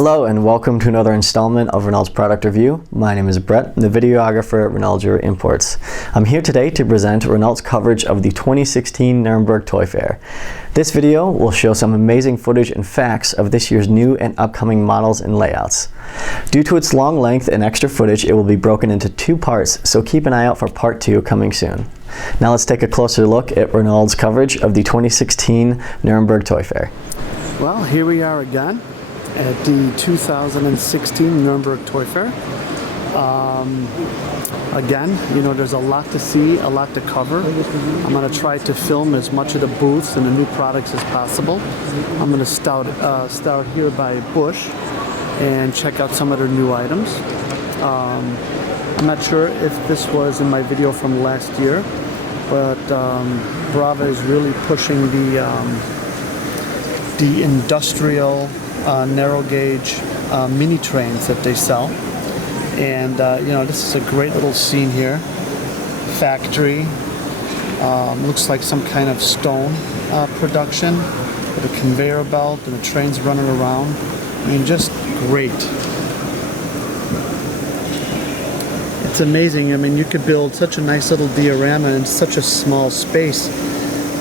Hello and welcome to another installment of Renault's Product Review. My name is Brett, the videographer at Renault Jewelry Imports. I'm here today to present Renault's coverage of the 2016 Nuremberg Toy Fair. This video will show some amazing footage and facts of this year's new and upcoming models and layouts. Due to its long length and extra footage, it will be broken into two parts, so keep an eye out for part 2 coming soon. Now let's take a closer look at Renault's coverage of the 2016 Nuremberg Toy Fair. Well, here we are again at the 2016 Nuremberg Toy Fair. Again, you know, there's a lot to see, a lot to cover. I'm going to try to film as much of the booths and the new products as possible. I'm going to start here by Busch and check out some of their new items. I'm not sure if this was in my video from last year, but Brava is really pushing the industrial narrow gauge mini trains that they sell, and you know, this is a great little scene here. Factory, looks like some kind of stone production with a conveyor belt and the trains running around. I mean, just great. It's amazing. I mean, you could build such a nice little diorama in such a small space.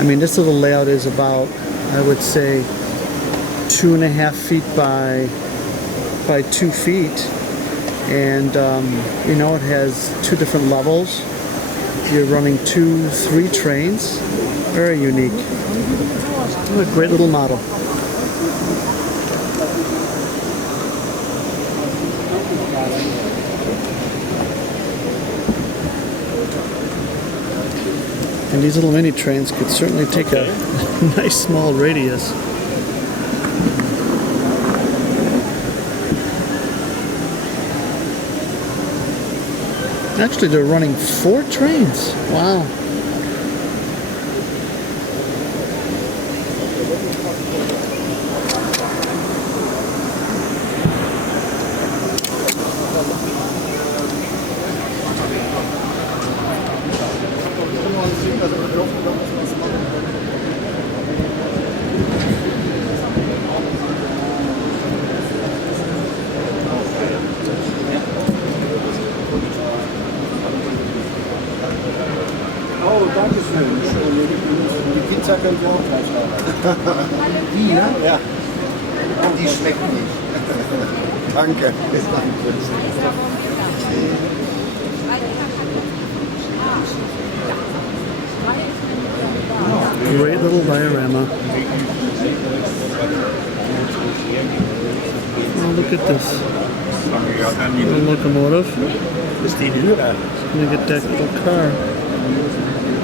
I mean, this little layout is about, I would say, 2.5 feet by 2 feet, and you know, it has 2 different levels. You're running 2-3 trains. Very unique. What a great little model. And these little mini trains could certainly take a nice small radius. Actually, they're running 4 trains. Wow. Oh, danke schön. Die Pizza könnt ihr auch gleich haben. Die, ne? Ja. Und die schmeckt nicht. Danke. Great little diorama. Oh, look at this. Little locomotive. It's gonna get that little car.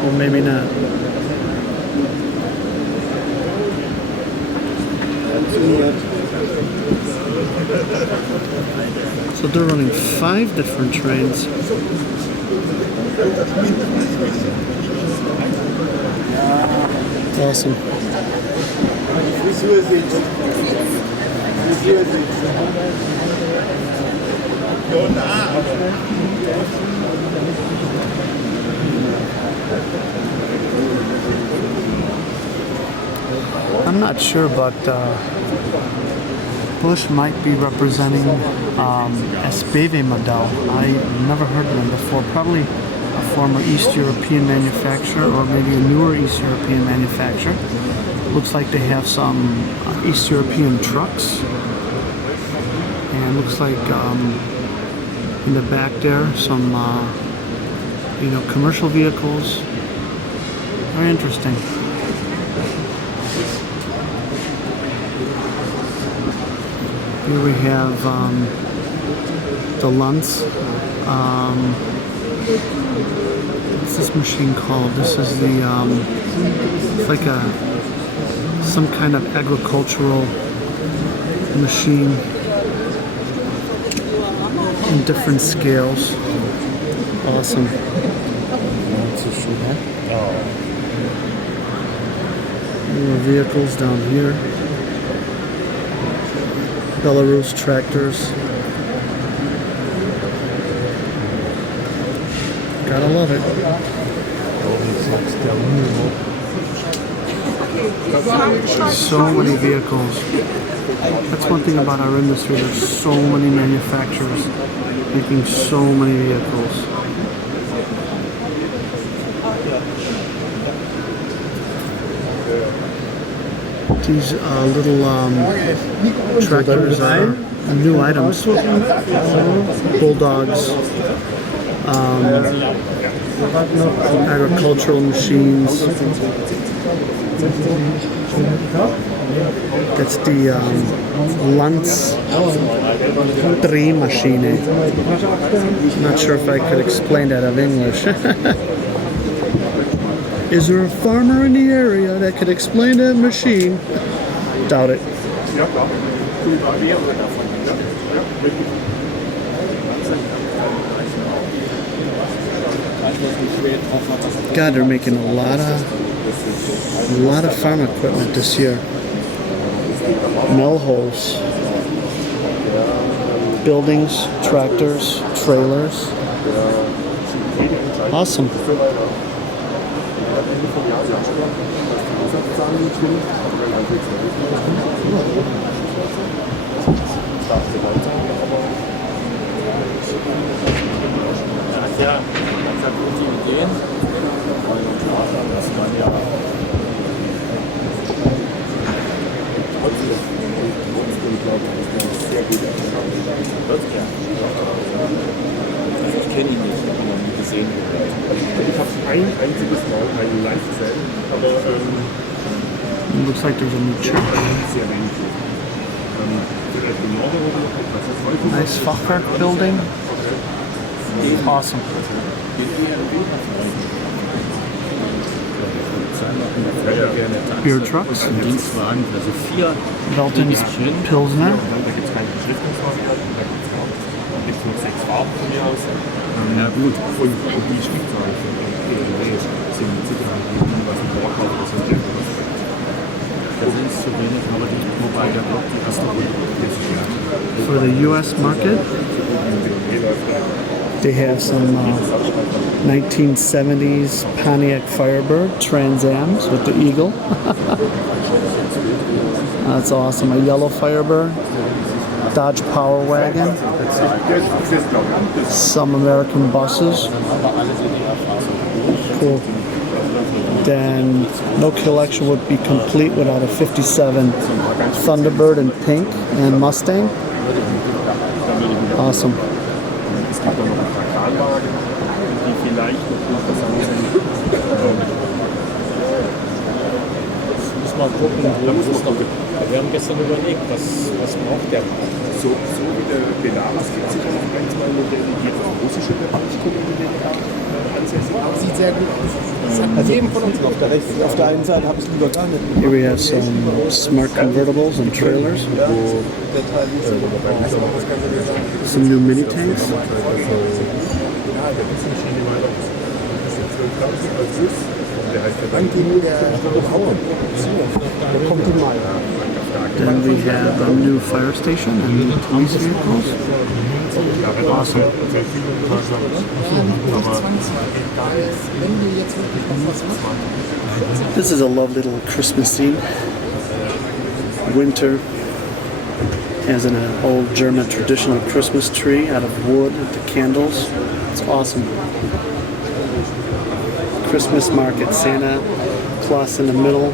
Or maybe not. So they're running 5 different trains. Awesome. I'm not sure, but Busch might be representing SBV model. I never heard of them before. Probably a former East European manufacturer, or maybe a newer East European manufacturer. Looks like they have some East European trucks, and looks like in the back there some you know, commercial vehicles. Very interesting. Here we have the Lunds. What's this machine called? This is the it's like some kind of agricultural machine in different scales. Awesome. More vehicles down here. Belarus tractors. Gotta love it. So many vehicles. That's one thing about our industry. There's so many manufacturers making so many vehicles. These little tractors are new items. Bulldogs, agricultural machines. That's the Lanz Drehmaschine. I'm not sure if I could explain that in English. Is there a farmer in the area that could explain that machine? Doubt it. God, they're making a lot of farm equipment this year. Mill holes, buildings, tractors, trailers. Awesome. Ich kenne ihn nicht, ich habe ihn noch nie gesehen. Ich habe ein einziges Mal einen live gesehen, aber It looks like there's a new church. sehr wenig. Vielleicht im Norden oder noch etwas. Nice Fachwerk building. Awesome. Beer trucks. Dienstwagen, also 4 Velton's Pilsner. Da gibt es keine Beschriftungswagen, da gibt es noch 6 Farben von mir aus. Ja gut, und die Stückzahl von BMW sind mit Sicherheit was ein Vorkauf oder so. Da sind es zu wenig, aber wobei der Block die erste Runde ist. For the US market, they have some 1970s Pontiac Firebird Trans Ams with the eagle. That's awesome. A yellow Firebird, Dodge Power Wagon, some American buses. Cool. Then no collection would be complete without a 57 Thunderbird in pink and Mustang. Awesome. Es gibt auch noch ein paar Kranwagen, die vielleicht noch interessant sind. Muss mal gucken, wo muss es noch. Wir haben gestern überlegt, was braucht der? So wie der Belarus gibt es sicher noch ein, zwei Modelle, die jetzt auch russische Bereichskunden ansässig sind. Sieht sehr gut aus. Das hat jedem von uns auf der einen Seite habe ich es lieber gar nicht. Here we have some smart convertibles and trailers. Some new mini tanks. Then we have a new fire station and new police vehicles. Awesome. This is a lovely little Christmas scene. Winter has an old German traditional Christmas tree out of wood with the candles. It's awesome. Christmas market, Santa Claus in the middle.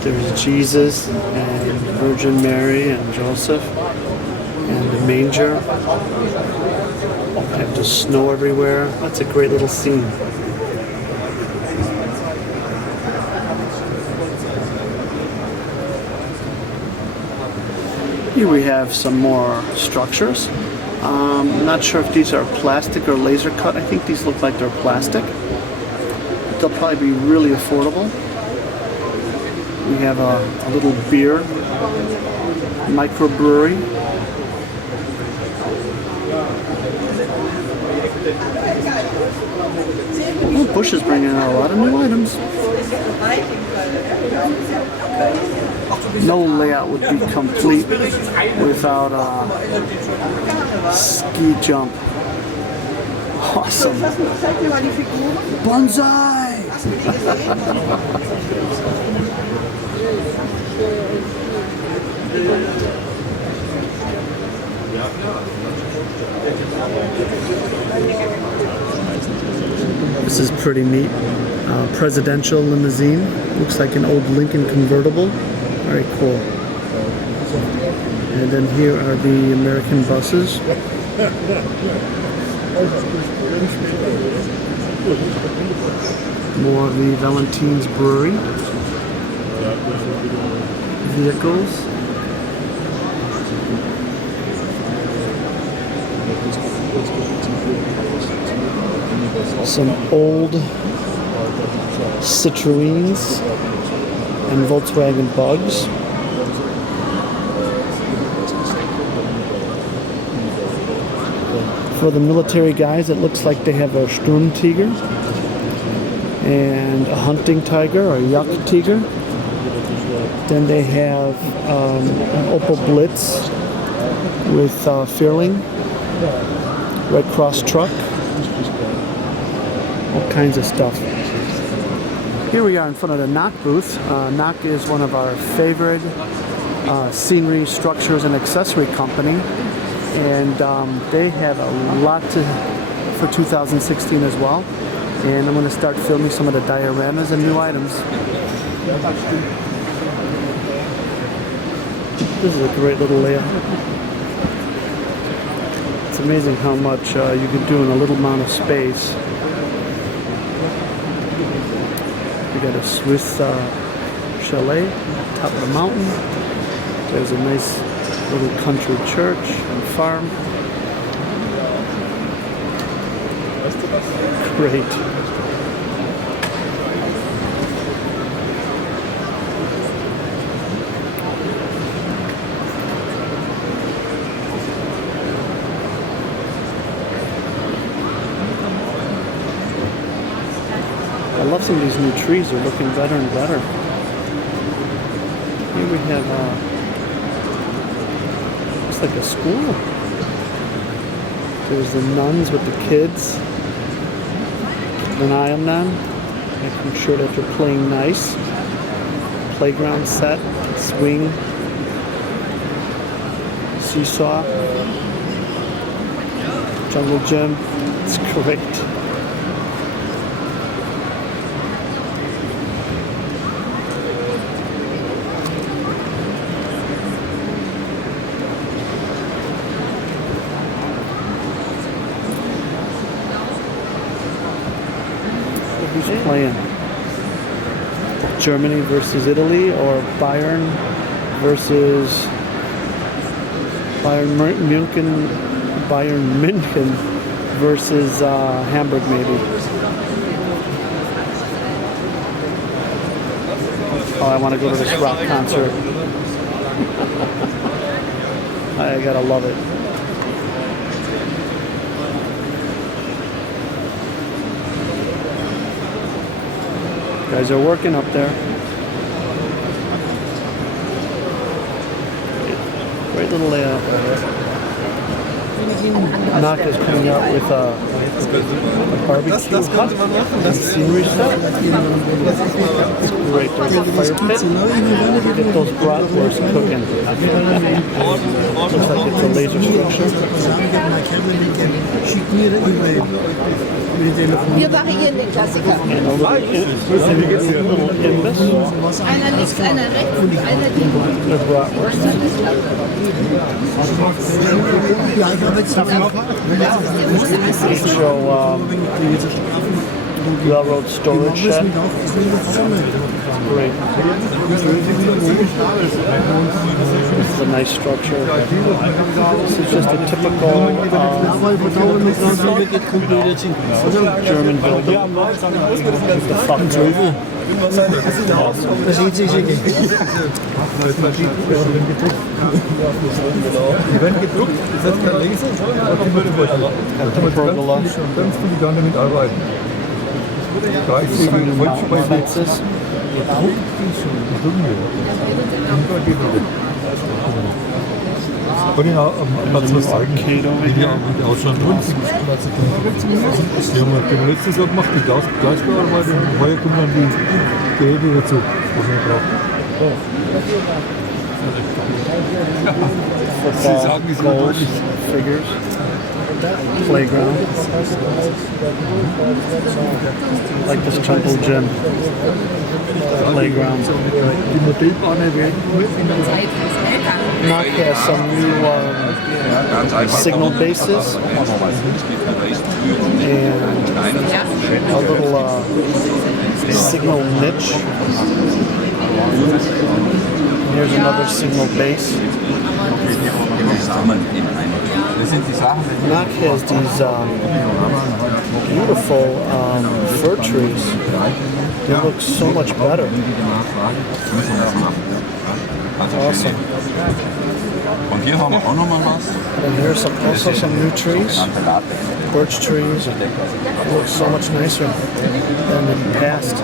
There's Jesus and Virgin Mary and Joseph and the manger. Have the snow everywhere. That's a great little scene. Here we have some more structures. I'm not sure if these are plastic or laser cut. I think these look like they're plastic. But they'll probably be really affordable. We have a little beer microbrewery. Oh, Busch is bringing out a lot of new items. No layout would be complete without a ski jump. Awesome. Bonsai! This is pretty neat. Presidential limousine. Looks like an old Lincoln convertible. Very cool. And then here are the American buses. More of the Valentine's Brewery. Vehicles. Some old Citroens and Volkswagen Bugs. For the military guys, it looks like they have a Sturmtiger and a hunting tiger or a Jagdtiger. Then they have an Opel Blitz with Fearling, Red Cross truck, all kinds of stuff. Here we are in front of the Noch booth. Noch is one of our favorite scenery, structures, and accessory company. And they have a lot for 2016 as well. And I'm going to start filming some of the dioramas and new items. This is a great little layout. It's amazing how much you can do in a little amount of space. We got a Swiss chalet, top of the mountain. There's a nice little country church and farm. Great. I love some of these new trees. They're looking better and better. Here we have like a school. There's the nuns with the kids. Keep an eye on them, making sure that they're playing nice. Playground set, swing, seesaw, jungle gym. It's great. Who's playing? Germany versus Italy, or Bayern versus Bayern München versus Hamburg, maybe. Oh, I want to go to this rock concert. I gotta love it. Guys are working up there. Great little layout. Noch is coming out with a barbecue hut and scenery set. It's great. There's a fire pit. Get those bratwurst cooking. Looks like it's a laser structure. Wir variieren den Klassiker. And a little imbiss. Einer links, einer rechts und einer links. The bratwurst. They show railroad storage shed. Great. It's a nice structure. This is just a typical German building with the factory. Bei den Platz was Alten, Arcade over wie die here. ausschauen. Die haben wir letztes Jahr gemacht, die Glasbearbeitung. Und heuer kommen dann die Geräte dazu, was man braucht. Sie sagen, die sind deutlich. Figures. Playground. Like this jungle gym. Playground. Die Modellbahnen werden nur in der Noch has some new signal bases and a little signal niche. Here's another signal base. Noch has these beautiful fir trees. They look so much better. Awesome. Und hier haben wir auch noch mal was. And there's also some new trees, birch trees. It looks so much nicer than in the past.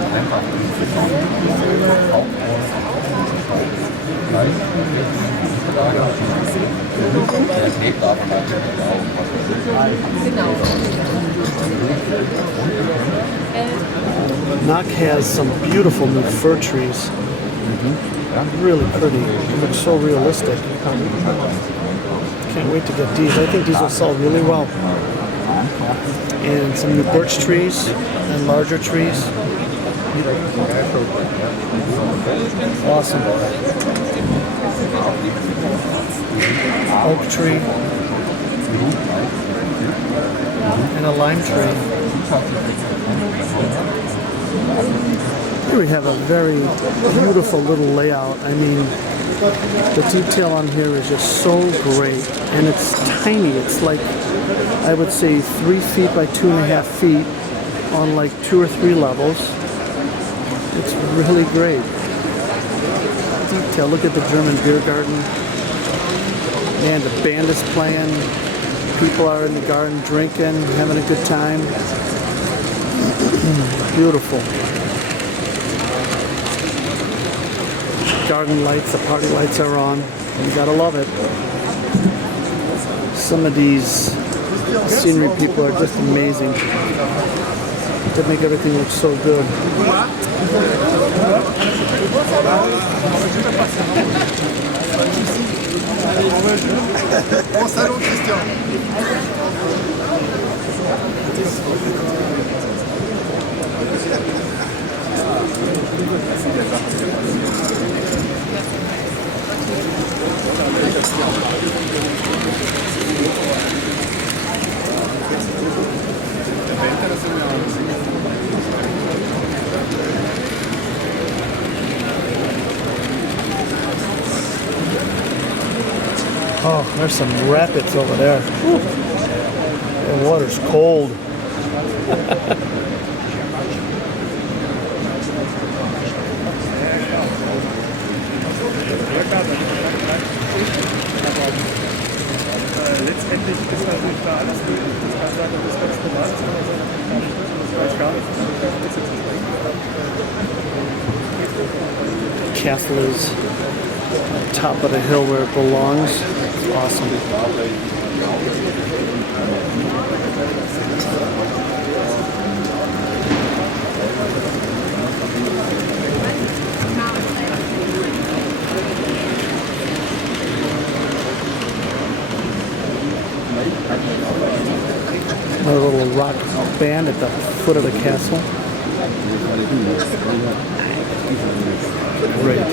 Noch has some beautiful new fir trees. Really pretty. It looks so realistic. Can't wait to get these. I think these will sell really well. And some new birch trees and larger trees. Awesome. Oak tree. And a lime tree. Here we have a very beautiful little layout. I mean, the detail on here is just so great, and it's tiny. It's like, I would say 3 feet by 2.5 feet on like 2 or 3 levels. It's really great. Detail. Look at the German beer garden. And the band is playing. People are in the garden drinking, having a good time. Beautiful. Garden lights, the party lights are on. You gotta love it. Some of these scenery people are just amazing. They make everything look so good. Bon salon, Christian. Oh, there's some rapids over there. Whew. The water's cold. Letztendlich ist natürlich da alles möglich. Das kann sein, das ist ganz normal. Das weiß gar nicht. Castle is on top of the hill where it belongs. It's awesome. A little rock band at the foot of the castle. Great.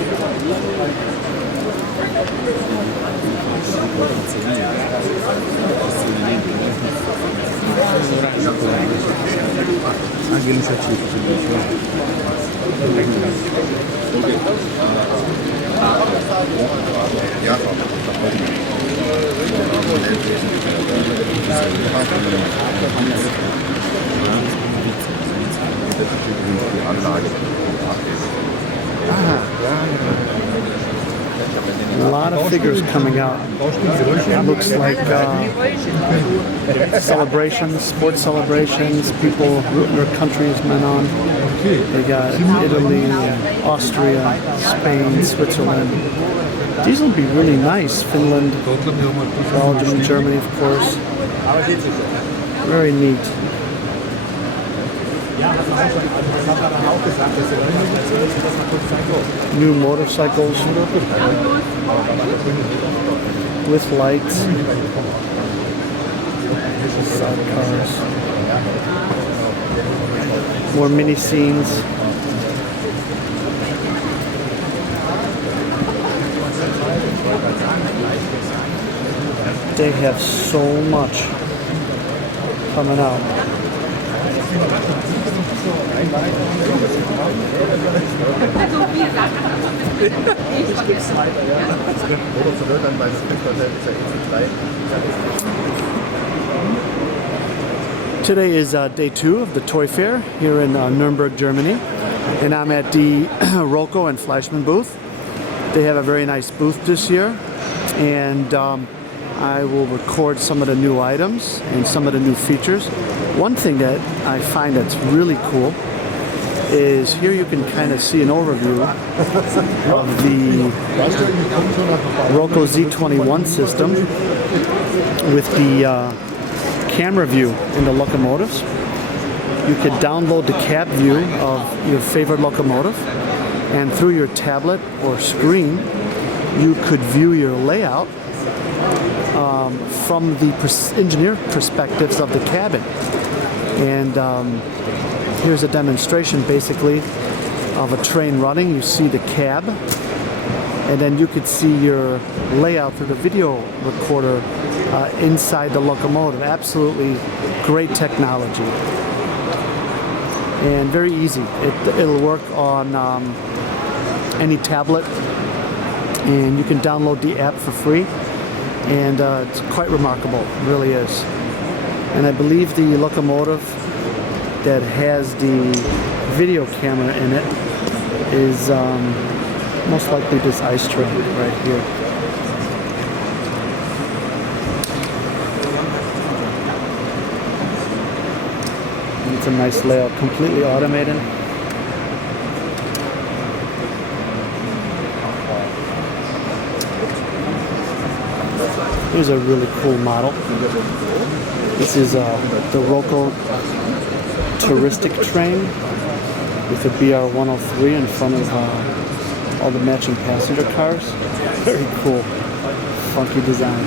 A lot of figures coming out. It looks like celebrations, sports celebrations, people rooting their country's men on. They got Italy, Austria, Spain, Switzerland. These will be really nice. Finland, Belgium, Germany, of course. Very neat. New motorcycles with lights. Sidecars. More mini scenes. They have so much coming out. Today is day 2 of the toy fair here in Nürnberg, Germany, and I'm at the Roco and Fleischmann booth. They have a very nice booth this year, and I will record some of the new items and some of the new features. One thing that I find that's really cool is here you can kind of see an overview of the Roco Z21 system with the camera view in the locomotives. You could download the cab view of your favorite locomotive, and through your tablet or screen you could view your layout from the engineer perspectives of the cabin. And here's a demonstration basically of a train running. You see the cab, and then you could see your layout through the video recorder inside the locomotive. Absolutely great technology and very easy. It'll work on any tablet, and you can download the app for free, and it's quite remarkable. It really is. And I believe the locomotive that has the video camera in it is most likely this ice train right here. It's a nice layout, completely automated. Here's a really cool model. This is the Roco touristic train with the BR-103 in front of all the matching passenger cars. Very cool, funky design.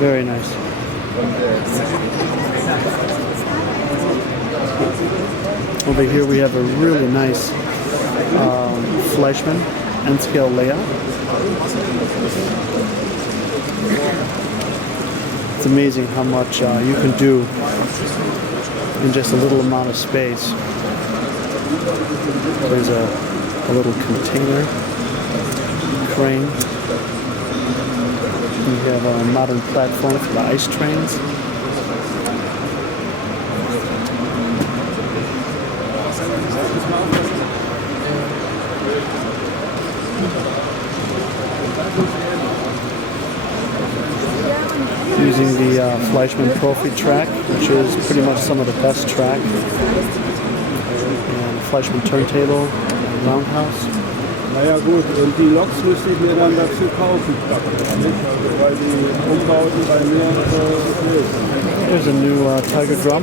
Very nice. Over here we have a really nice Fleischmann N-scale layout. It's amazing how much you can do in just a little amount of space. There's a little container crane. We have a modern platform for the ice trains. Using the Fleischmann Profi track, which is pretty much some of the best track. And Fleischmann turntable, roundhouse. Naja gut, und die Loks müsste ich mir dann dazu kaufen, weil die Umbauten bei mir There's a new Tiger Drum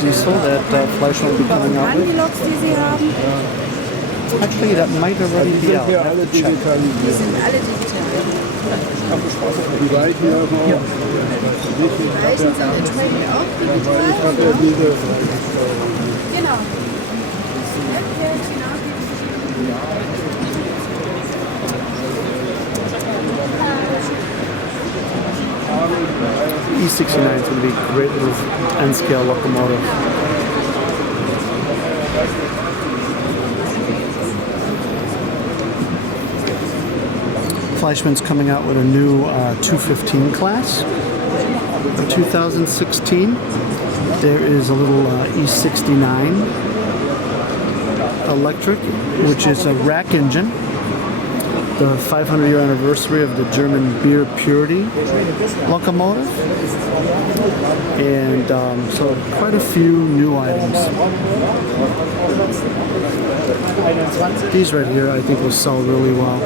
diesel that Fleischmann will be coming out with. Die Loks, die Sie haben, Actually, that might already be out. sind ja alle digital. die sind alle digital. Die Weichen ja auch. Ja. Die Weichen sind entsprechend auch digital. Ich habe ja diese Genau. E69 is going to be a great little N-scale locomotive. Fleischmann's coming out with a new 215 class for 2016. There is a little E69 Electric, which is a rack engine. The 500-year anniversary of the German beer purity locomotive. And so quite a few new items. These right here I think will sell really well.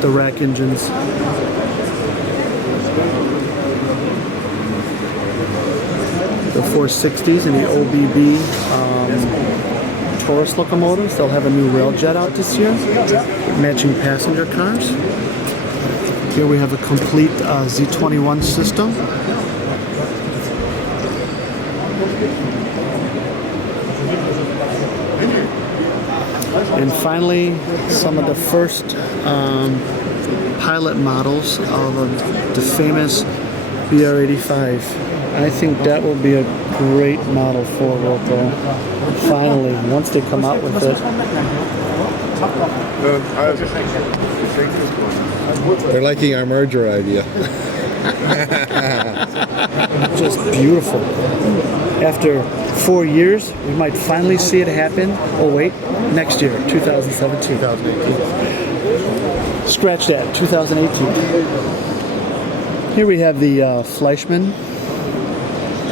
The rack engines. The 460s and the OBB Taurus locomotives. They'll have a new rail jet out this year, matching passenger cars. Here we have a complete Z21 system. And finally, some of the first pilot models of the famous BR-85. I think that will be a great model for Roco. Finally, once they come out with it. They're liking our merger idea. Just beautiful. After 4 years, we might finally see it happen. Oh wait, next year, 2017. 2018. Scratch that, 2018. Here we have the Fleischmann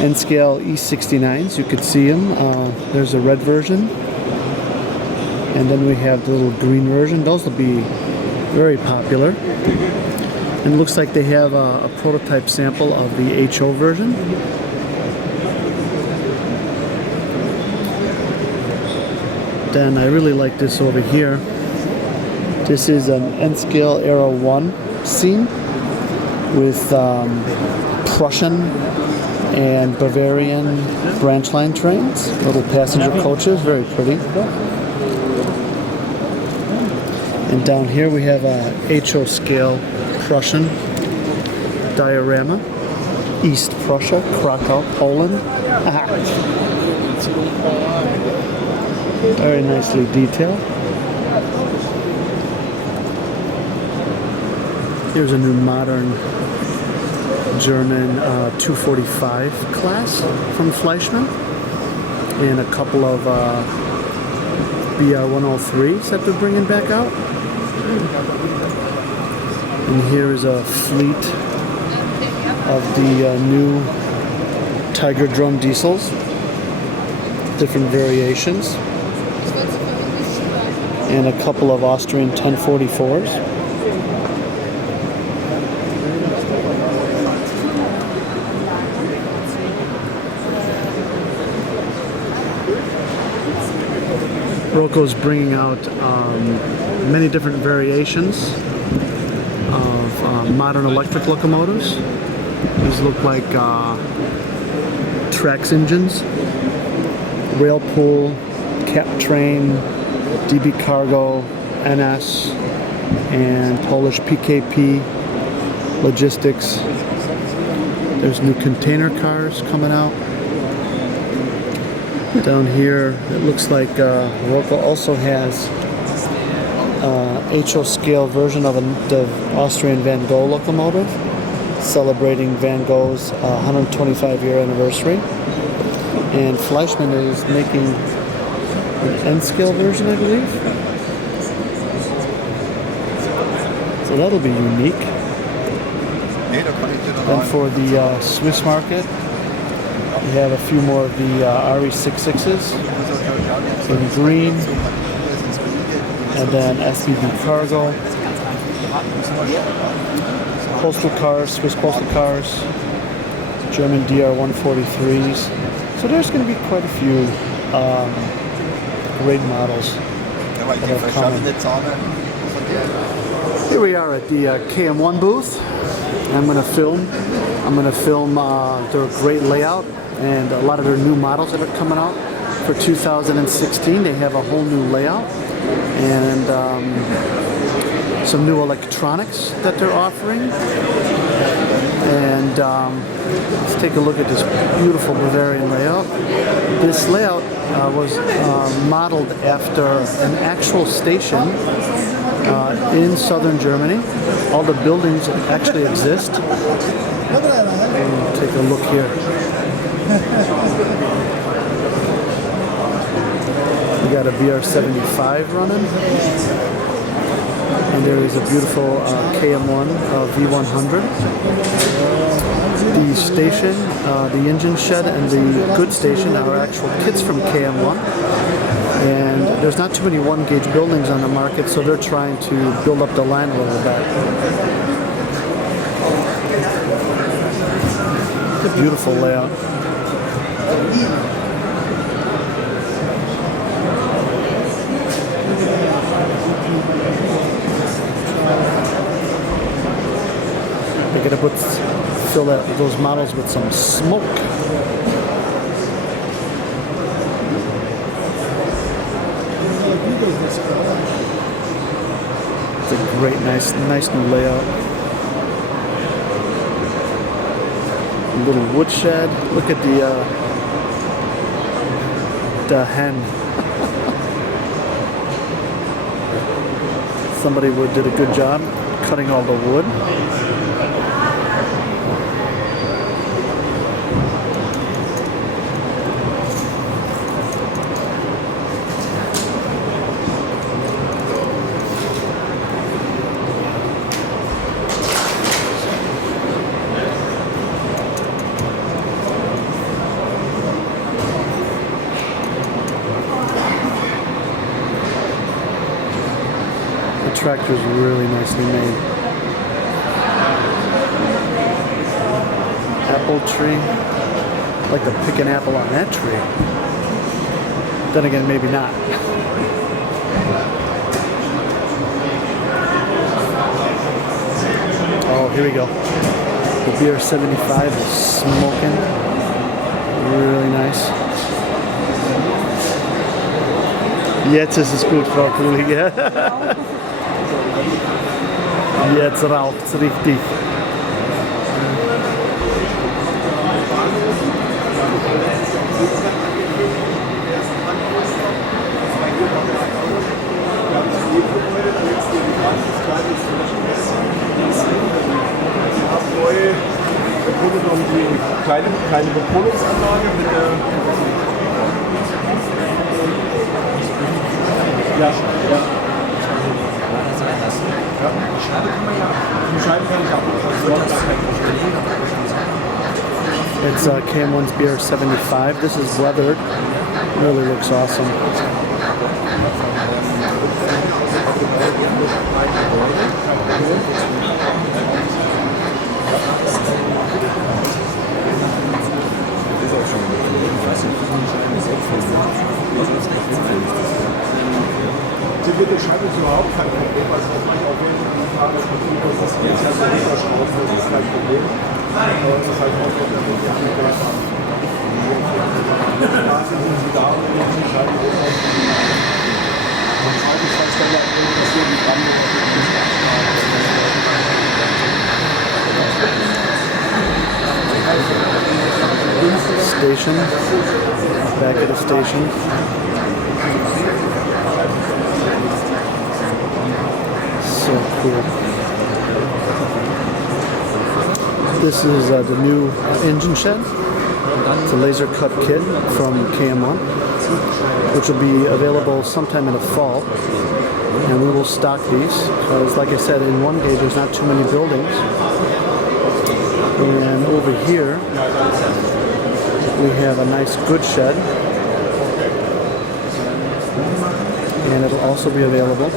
N-scale E69s. You could see them. There's a red version. And then we have the little green version. Those will be very popular. And it looks like they have a prototype sample of the HO version. Then I really like this over here. This is an N-scale Era 1 scene with Prussian and Bavarian branch line trains, little passenger coaches, very pretty. And down here we have a HO scale Prussian diorama, East Prussia, Krakow, Poland. Very nicely detailed. Here's a new modern German 245 class from Fleischmann, and a couple of BR-103s that they're bringing back out. And here is a fleet of the new Tiger drum diesels, different variations, and a couple of Austrian 1044s. Roco's bringing out many different variations of modern electric locomotives. These look like Trax engines, rail pool, cap train, DB cargo, NS, and Polish PKP logistics. There's new container cars coming out. Down here, it looks like Roco also has HO scale version of the Austrian Van Gogh locomotive, celebrating Van Gogh's 125-year anniversary. And Fleischmann is making an N-scale version, I believe. So that'll be unique. Then for the Swiss market, we have a few more of the RE66s in green, and then SBB cargo, postal cars, Swiss postal cars, German DR-143s. So there's going to be quite a few great models that are coming. Here we are at the KM1 booth. I'm going to film their great layout and a lot of their new models that are coming out for 2016. They have a whole new layout and some new electronics that they're offering. And let's take a look at this beautiful Bavarian layout. This layout was modeled after an actual station in southern Germany. All the buildings actually exist. And take a look here. We got a BR75 running. And there is a beautiful KM1 V100. The station, the engine shed, and the goods station are actual kits from KM1. And there's not too many 1-gauge buildings on the market, so they're trying to build up the line a little bit. It's a beautiful layout. They're gonna fill those models with some smoke. It's a great, nice new layout. A little woodshed. Look at the hen. Somebody did a good job cutting all the wood. The tractor is really nicely made. Apple tree. I'd like to pick an apple on that tree. Then again, maybe not. Oh, here we go. The BR75 is smoking. Really nice. Jetzt ist es gut, Frau Kollege. Jetzt raucht's richtig. Kleine Bekohlungsanlage mit der ja. It's KM1's BR75. This is weathered. Really looks awesome. Die Mittelscheibe ist überhaupt kein Problem, also das mache ich auch während der Fahrt, dass man das hier ist, also runterschrauben, das ist kein Problem. Aber es ist halt auch, wenn wir die andere gleich haben. Quasi sind sie da und die Scheibe runter. Und schauen ist fast dann ja immer, dass wir die Brande Station, back at the station. So cool. This is the new engine shed. It's a laser cut kit from KM1, which will be available sometime in the fall. And we will stock these because, like I said, in 1-gauge there's not too many buildings. And over here we have a nice goods shed, and it'll also be available.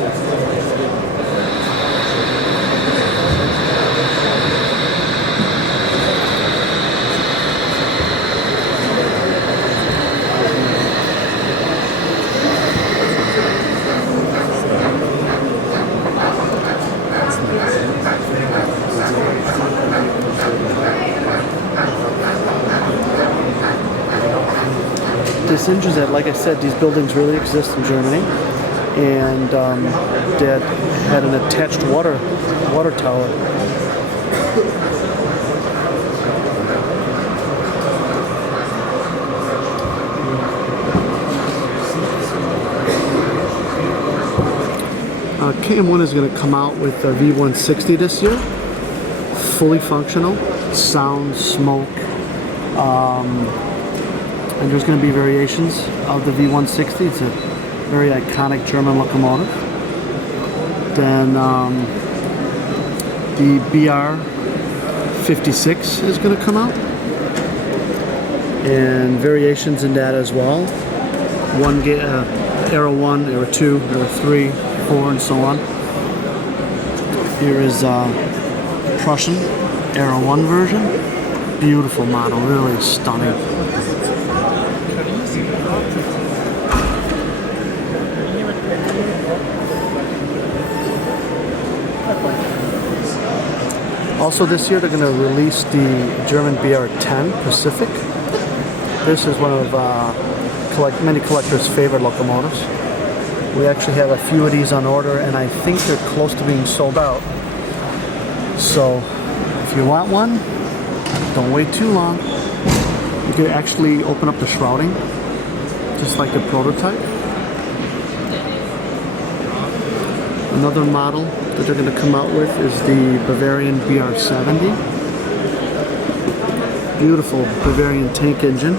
This engine set, like I said, these buildings really exist in Germany, and that had an attached water tower. KM1 is going to come out with the V160 this year, fully functional, sound, smoke. And there's going to be variations of the V160. It's a very iconic German locomotive. Then the BR56 is going to come out, and variations in that as well. Era 1, Era 2, Era 3, 4, and so on. Here is Prussian Era 1 version. Beautiful model, really stunning. Also this year they're going to release the German BR10 Pacific. This is one of many collectors' favorite locomotives. We actually have a few of these on order, and I think they're close to being sold out. So if you want one, don't wait too long. You can actually open up the shrouding, just like the prototype. Another model that they're going to come out with is the Bavarian BR70. Beautiful Bavarian tank engine.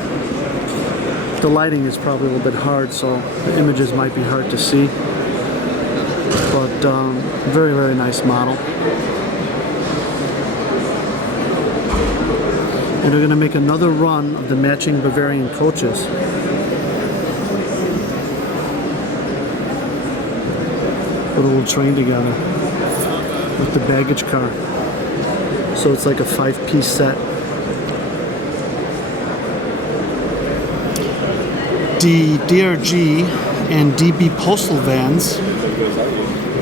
The lighting is probably a little bit hard, so the images might be hard to see. But very, very nice model. And they're going to make another run of the matching Bavarian coaches. Put a little train together with the baggage car. So it's like a 5-piece set. The DRG and DB postal vans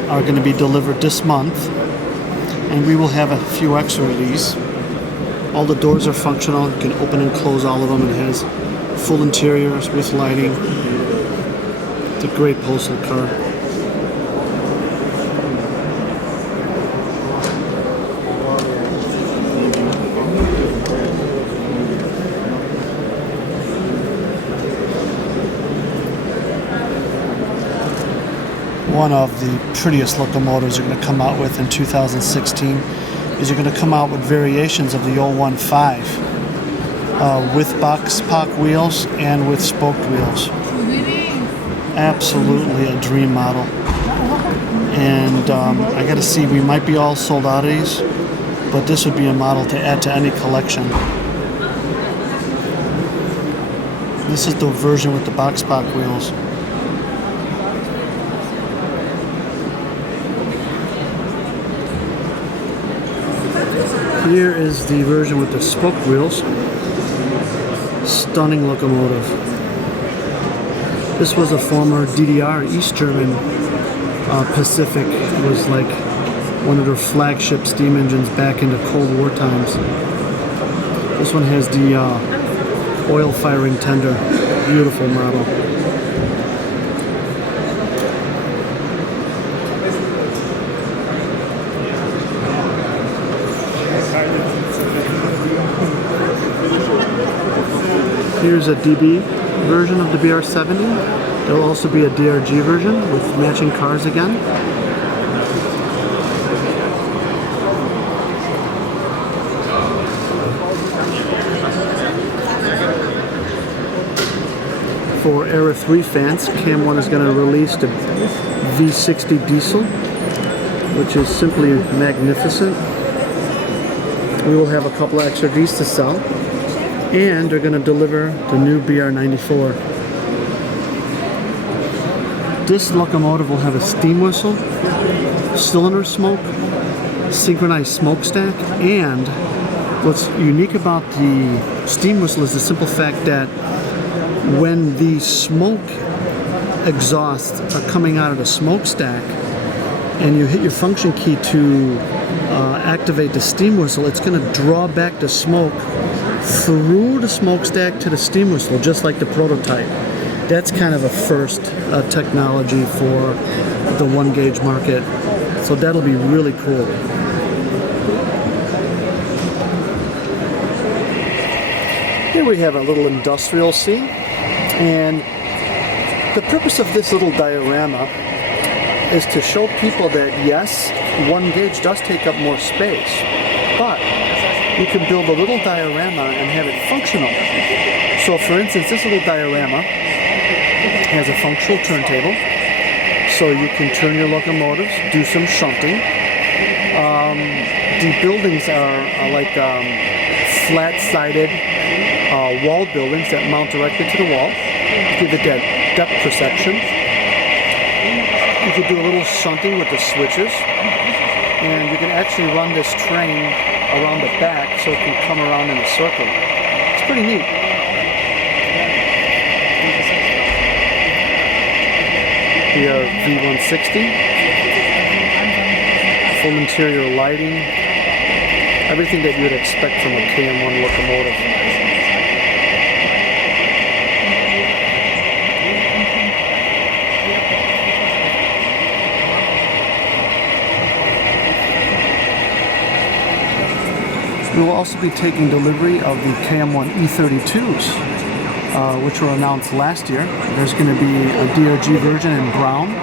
are going to be delivered this month, and we will have a few extra of these. All the doors are functional. You can open and close all of them. It has full interiors with lighting. It's a great postal car. One of the prettiest locomotives you're going to come out with in 2016 is you're going to come out with variations of the 015 with box pock wheels and with spoked wheels. Absolutely a dream model. And I got to see, we might be all sold out of these, but this would be a model to add to any collection. This is the version with the box pock wheels. Here is the version with the spoke wheels. Stunning locomotive. This was a former DDR East German Pacific. It was like one of their flagship steam engines back into Cold War times. This one has the oil firing tender. Beautiful model. Here's a DB version of the BR70. There will also be a DRG version with matching cars again. For Era 3 fans, Cam 1 is going to release the V60 diesel, which is simply magnificent. We will have a couple of extra V's to sell. And they're going to deliver the new BR94. This locomotive will have a steam whistle, cylinder smoke, synchronized smokestack, and what's unique about the steam whistle is the simple fact that when the smoke exhausts are coming out of the smokestack and you hit your function key to activate the steam whistle, it's going to draw back the smoke through the smokestack to the steam whistle, just like the prototype. That's kind of a first technology for the 1-gauge market. So that'll be really cool. Here we have a little industrial scene, and the purpose of this little diorama is to show people that yes, 1-gauge does take up more space, but you can build a little diorama and have it functional. So for instance, this little diorama has a functional turntable, so you can turn your locomotives, do some shunting. The buildings are like flat-sided wall buildings that mount directly to the wall, give it that depth perception. You can do a little shunting with the switches, and you can actually run this train around the back so it can come around in a circle. It's pretty neat. We are V160, full interior lighting, everything that you would expect from a KM1 locomotive. We will also be taking delivery of the KM1 E32s, which were announced last year. There's going to be a DRG version in brown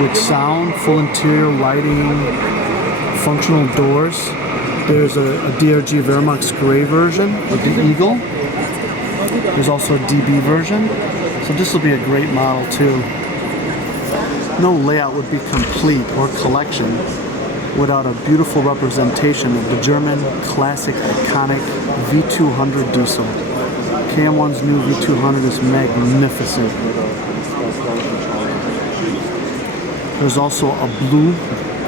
with sound, full interior lighting, functional doors. There's a DRG Wehrmacht's gray version with the eagle. There's also a DB version. So this will be a great model too. No layout would be complete or collection without a beautiful representation of the German classic iconic V200 diesel. KM1's new V200 is magnificent. There's also a blue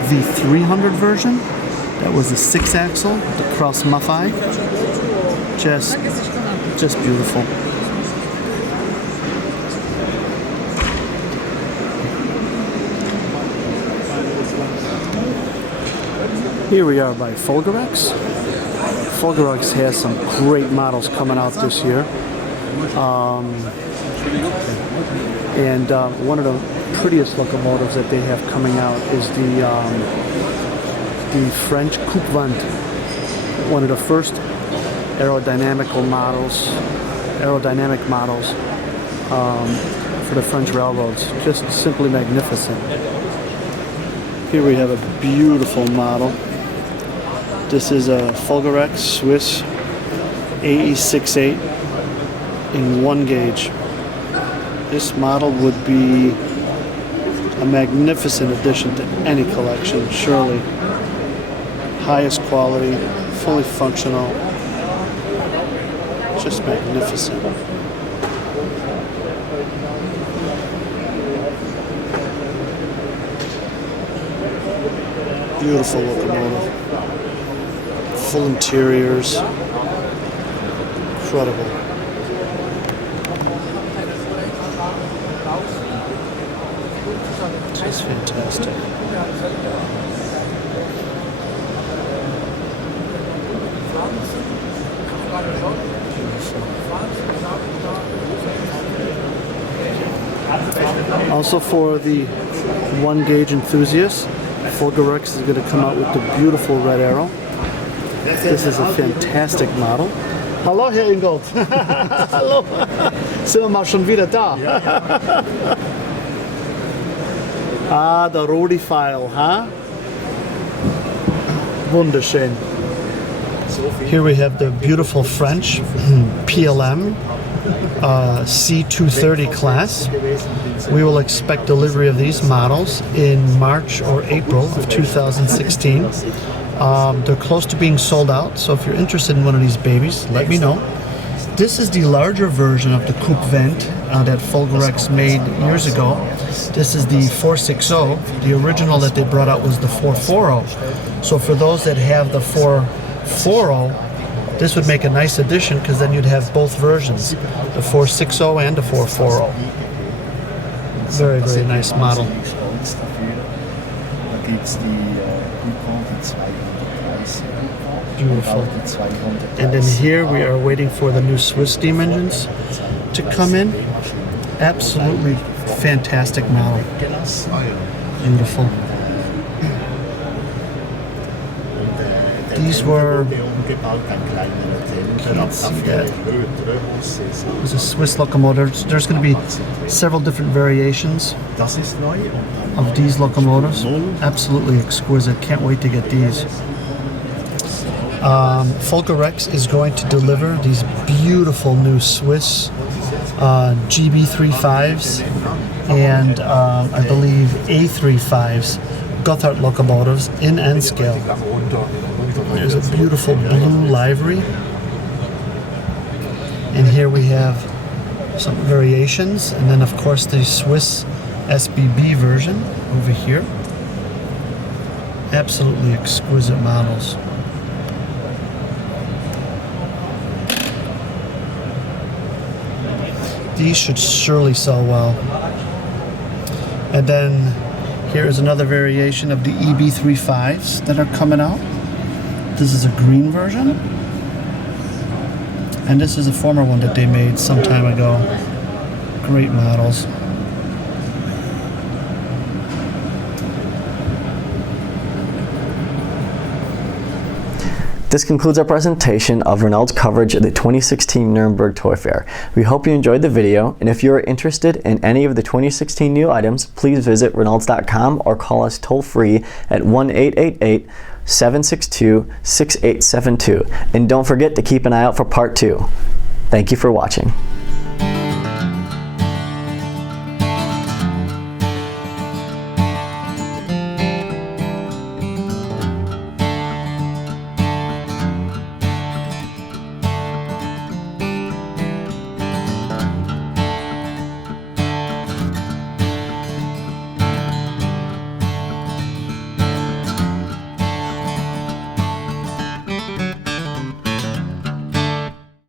V300 version that was a 6-axle, the Cross Maffei. Just beautiful. Here we are by Fulgarex. Fulgarex has some great models coming out this year. One of the prettiest locomotives that they have coming out is the French Coupe Vent. One of the first aerodynamic models for the French railroads. Just simply magnificent. Here we have a beautiful model. This is a Fulgarex Swiss AE68 in 1 gauge. This model would be a magnificent addition to any collection, surely. Highest quality, fully functional, just magnificent. Beautiful locomotive. Full interiors, incredible. Just fantastic. Also for the 1 gauge enthusiasts, Fulgarex is going to come out with the beautiful red arrow. This is a fantastic model. Hallo, Herr Ingold. Hallo. Sind wir mal schon wieder da? Ah, der Rodi-File, huh? Wunderschön. Here we have the beautiful French PLM C230 class. We will expect delivery of these models in March or April of 2016. They're close to being sold out, so if you're interested in one of these babies, let me know. This is the larger version of the Coupe Vent that Fulgarex made years ago. This is the 460. The original that they brought out was the 440. So for those that have the 440, this would make a nice addition because then you'd have both versions, the 460 and the 440. Very, very nice model. Beautiful. And then here we are waiting for the new Swiss steam engines to come in. Absolutely fantastic model. Beautiful. These were, can't see that. It was a Swiss locomotive. There's going to be several different variations of these locomotives. Absolutely exquisite. Can't wait to get these. Fulgarex is going to deliver these beautiful new Swiss GB35s and I believe A35s, Gotthard locomotives in N scale. There's a beautiful blue livery. And here we have some variations, and then of course the Swiss SBB version over here. Absolutely exquisite models. These should surely sell well. And then here is another variation of the EB35s that are coming out. This is a green version. And this is a former one that they made some time ago. Great models. This concludes our presentation of Renault's coverage of the 2016 Nuremberg Toy Fair. We hope you enjoyed the video, and if you are interested in any of the 2016 new items, please visit Renaults.com or call us toll-free at 1-888-762-6872. And don't forget to keep an eye out for part 2. Thank you for watching.